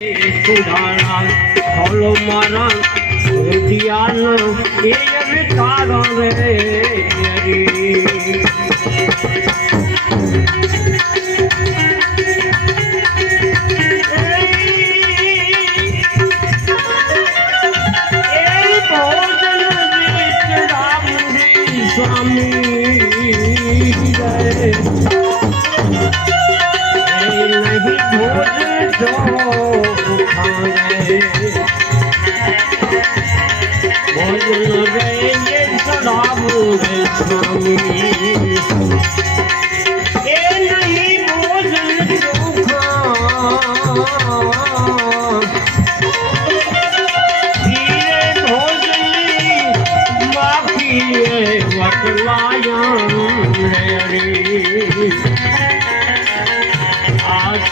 સુધારા ફોલો મારા ધ્યાન એ વિચારો રે સ્વામી નહીં ભોજ જો ભોજન રે ये चढ़ाવું રે સ્વામી એ નહીં ભોજન ચોખા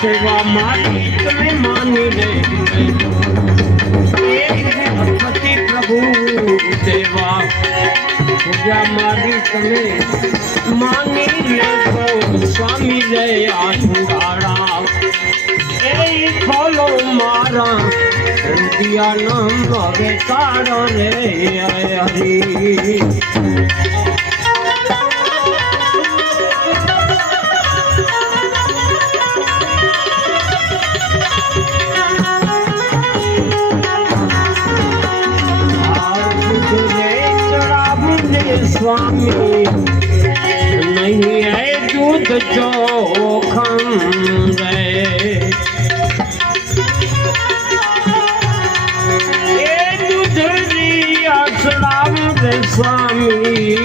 सेवा मानी तुम्हें मानी रे पति प्रभु देवा पूजा मारी तुम्हें मानी ले तो स्वामी रे आशुगाड़ा ए खोलो मारा दिया नाम वे काढ़ो रे हरी स्वामी नहीं है दूध चोखम रे ये दूध आश्राम रे स्वामी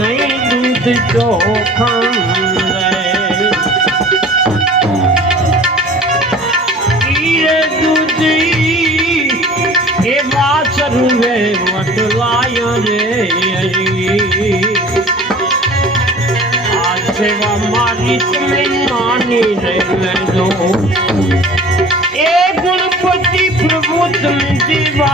नहीं दूध चोखम रे ये दूध ये वाचर रे वटलाया रे सेवा मारी तुम्हें मानी रे दो ए गणपति प्रभु तुम देवा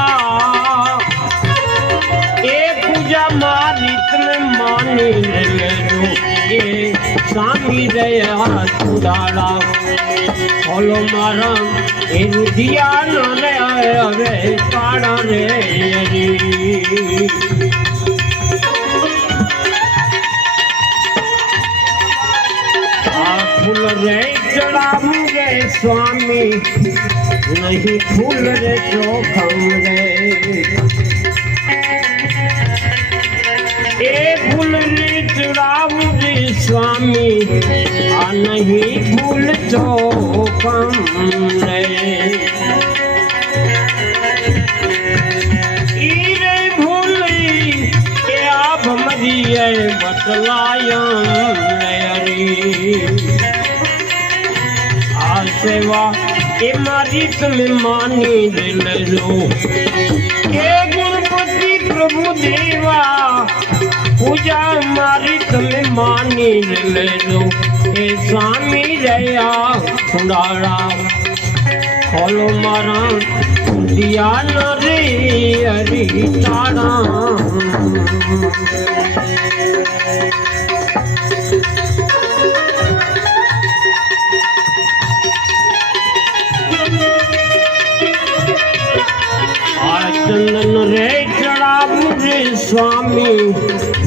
ए पूजा मारी तुम्हें मानी रे दो ए स्वामी दया सुधारा बोलो मारा ए दिया न रे अरे पाड़ा रे हरी फूल रे चढ़ाऊंगे स्वामी नहीं फूल रे चोखम रे ए फूल रे चढ़ाऊंगे स्वामी आ नहीं फूल चोखम रे रे फूल ए आप हमारी बतलाया सेवा ए मारी तुम्हें मानी ले लो ए गणपति प्रभु देवा पूजा मारी तुम्हें मानी ले लो ए स्वामी रया सुधारा खोलो मारा दिया न रे हरी तारा चंदन रे चढ़ाऊं रे स्वामी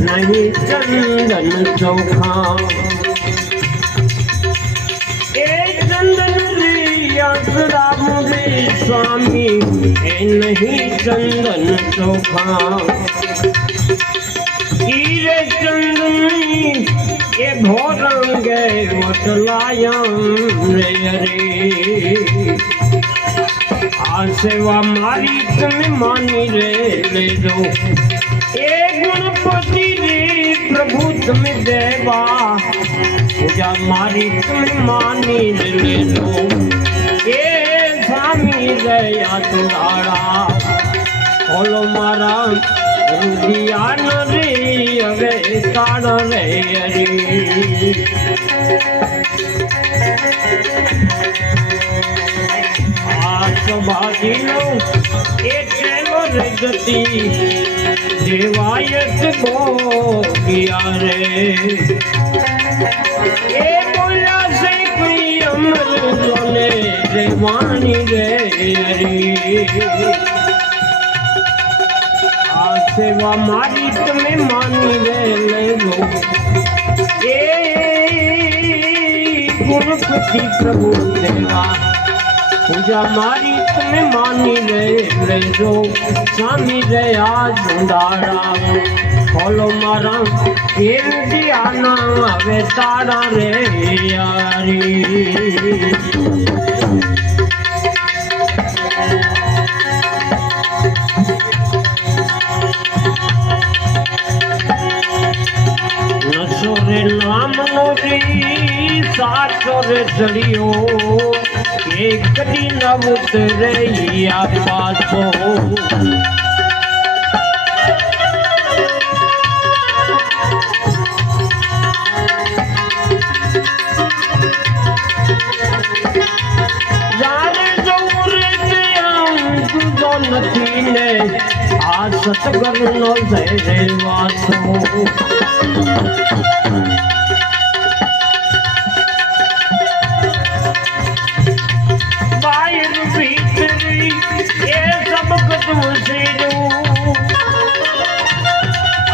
नहीं चंदन चोखा ए चंदन रे चढ़ाऊं रे स्वामी ए नहीं चंदन चोखा हीरे चंदन ए भोरंगे वटलाया रे हरे सेवा मारी तुम्हें मानी रे ले दो ए गणपति रे प्रभु तुम्हें देवा पूजा मारी तुम्हें मानी ले दो ए स्वामी दया तुराड़ा खोलो मारा दिया न रे अवे काढ़ रे हरी भागीनो एकेलो रगती देवायत बोगिया रे ए बोला से कोई સમરજો ને રે વાણી રે હરી આ સેવા મારી તમે માની રે લેજો એ ગુણપતિ પ્રભુ દેવા પૂજા મારી તમે માની રે લેજો સ્વામી રે આ ઝુંડારા ખોલો મારા ફેર દિયાના હવે તારા રે યારી નશો રે નામનો રી સાચો રે ચડિયો એક દી ન ઉતરે આ પાછો નથી ને આ સતગુરુ નો જય જય વાસો બાયર ભીતરી એ સબ કતું સેરું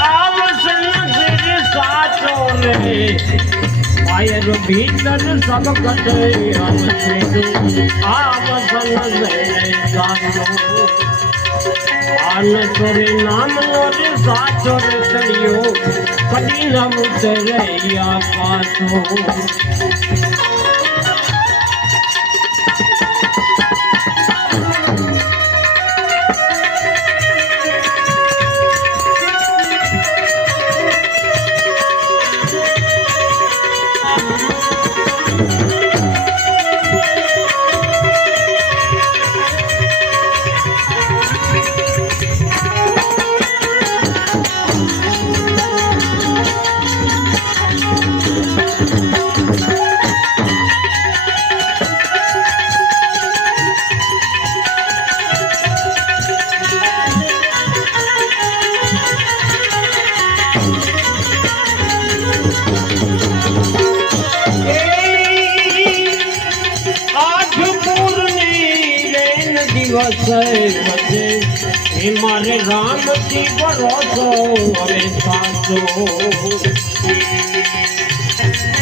આવસન સિર સાચો રે બાયર ભીતર સબ કતે આવસેરું આવસન જય સાચો આનસરે નામનો રે સાચો રે ચડિયો કદી ન ઉતરે આ પાછો મારે રામજી ભરોસો હવે સાચો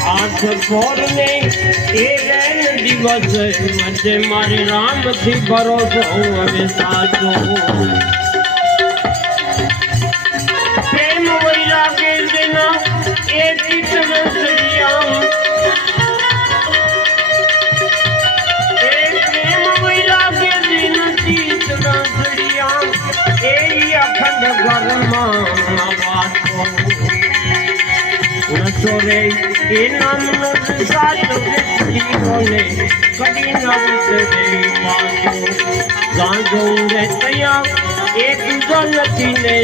આઠ ફોર ને એ દિવસ મજે મારે રામજી ભરોસો હવે સાચો પ્રેમ વૈરાગે દેના એ ચિત્ર સરિયા અખંડ ઘરમાં વાતો નશો રે એ નામનો સાચો જીવોને કદી ન ઉતરે વાતો ગાંજો રે તૈયાર એક નથી ને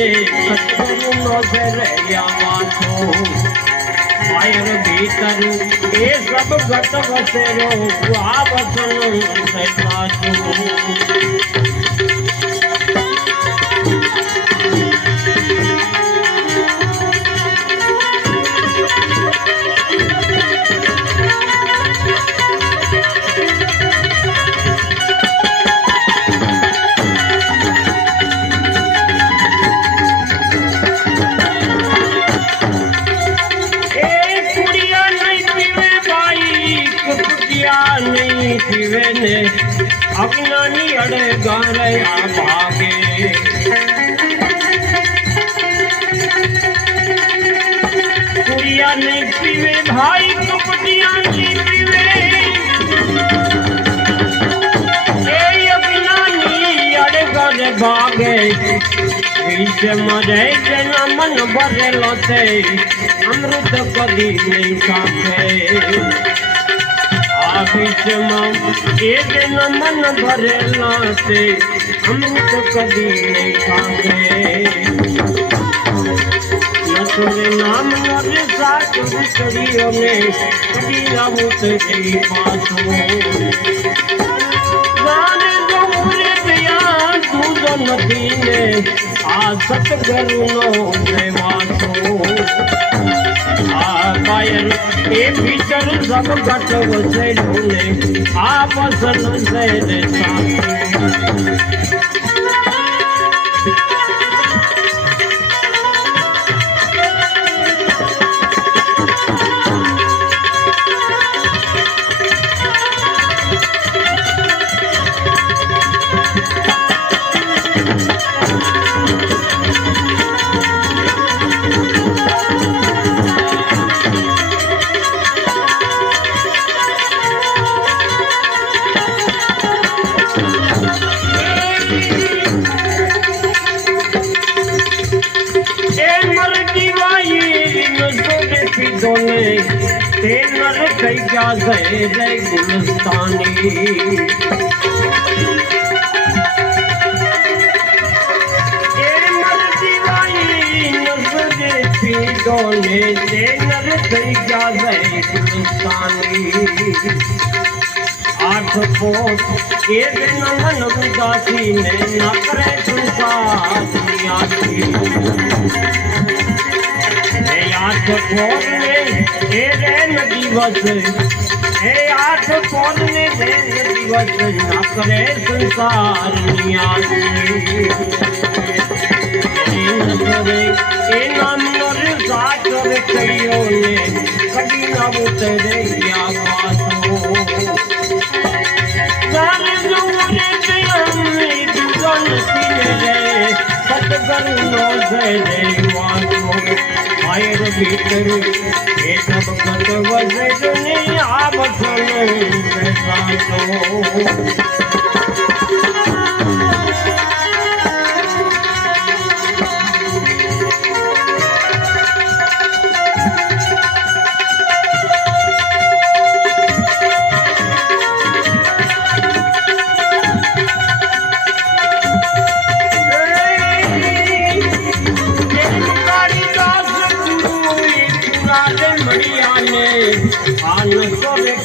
સતગુરુ નો ધર્યા વાતો આયર ભીતર એ સબ ઘટ વસેરો આ વસન સાચો અજ્ઞાની અડે ગારયા ભાગે કુડિયા નહીં પીવે ભાઈ કપટિયા નહીં પીવે એ અજ્ઞાની અડે ગારે ભાગે વિષ મરે જેના મન ભરેલો છે અમૃત કદી નહીં સાથે बीचમાં એ જેના મન ભરેલા છે અમૃત કદી નહીં ખાતે નસરે નામ રે સાચો વિચડીઓ ને કદી આવું તે પાછો જાને જોરે દયા તું નથી ને આ સતગુરુ નો દેવાસો આ मायर ए भीतर सब घट वसे ढोले आपस से रे क्या जय जय गुलस्तानी ये मर दीवाई नजरे पीडोने ते नर क्या जय गुलस्तानी आठ पोत ये दिन मन उदासी ने न करे संसार दुनिया की आठ फोड़ने रेन दिवस हे आठ फोड़ने रेन दिवस न करे संसार ए नाम और साथ और कईयों ने कभी न उतरे क्या बातों सारे जोरे पे हमने दुगन पीने गए सतगुरु नो से वासो मायर भीतर ये सब घट वसे दुनिया बसनो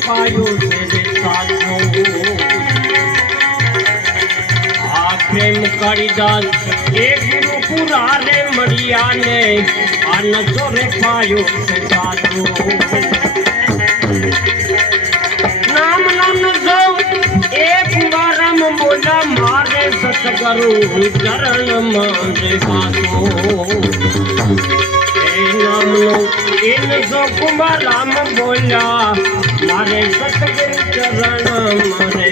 पायो तेरे साथों प्रेम कालिदास एक गुरु पुराने मड़िया ने आन चोरे पायो से साथों नाम नाम सो एक बारम बोला मारे सतगुरु चरण मारे बातों नाम लो इन सो कुमाराम बोला मारे सतगुरु चरण मारे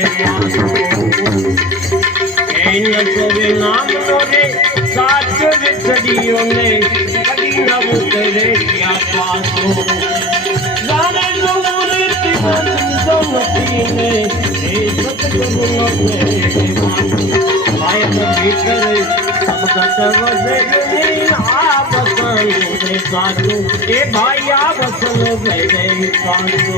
इन सोरे नाम लोरे साथ विचड़ियों ने कभी न उतरे क्या पासो जाने लोरे तिवन दोनों ने सतगुरु ने आए भीतर सब घट वसे दुनिया बसन साधु ए भाई बसन मेरे साधु